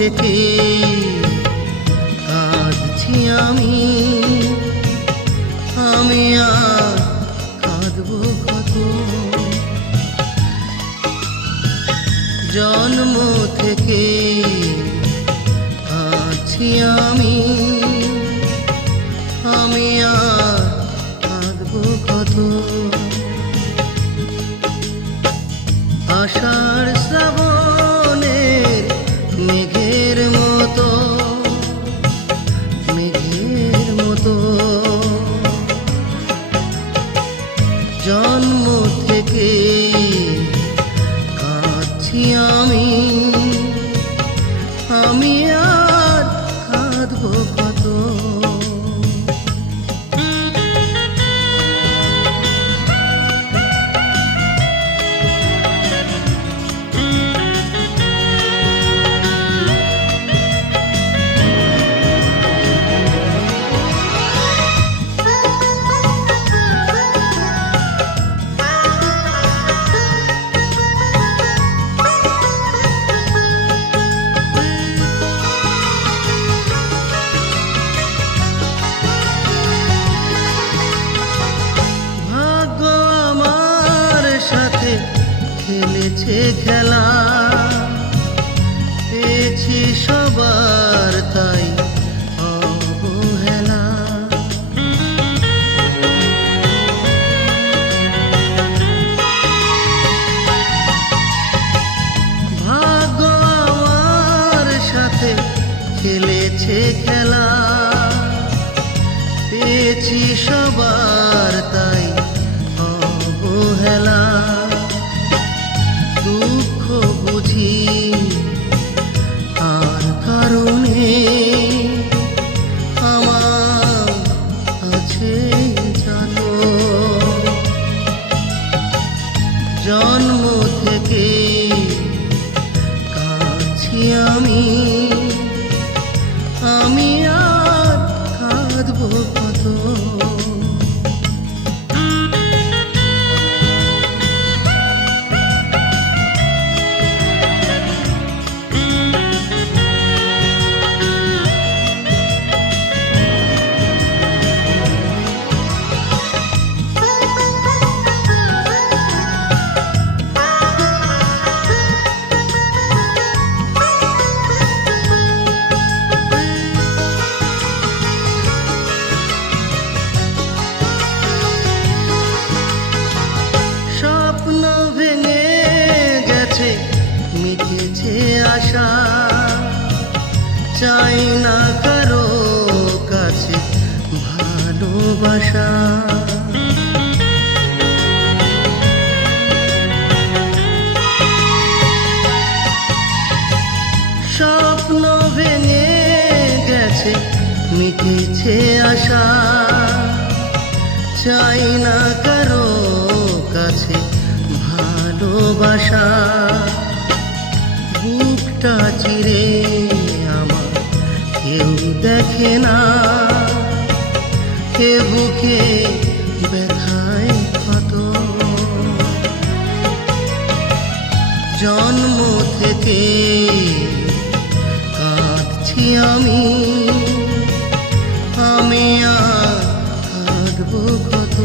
থেকে কাঁদছি আমি আর কাঁদবো কত। জন্ম থেকে কাঁদছি আমি আর কাঁদবো কত। আষাঢ় শ্রাবণের মেঘের মতো জন্ম থেকে কাঁদছি আমি আর কাঁদবো কত। খেলেছে খেলা পেয়েছি সবার তাই অবহেলা। ভাগ্য আমার সাথে খেলেছে খেলা পেয়েছি সবার তাই অবহেলা। দুঃখ বুঝি আর কারণে আমার আছে জানো। জন্ম থেকে কাঁদছি আমি আর কাঁদবো কত। মিটেছে আশা চাই না কারো কাছে ভালোবাসা। স্বপ্ন ভেঙে গেছে মিটেছে আশা চাই না কারো কাছে ভালোবাসা। বুকটা চিরে আমার কেউ দেখে না কে বুকে ব্যথায় ক্ষত। জন্ম থেকে কাঁদছি আমি আর কাঁদবো কত।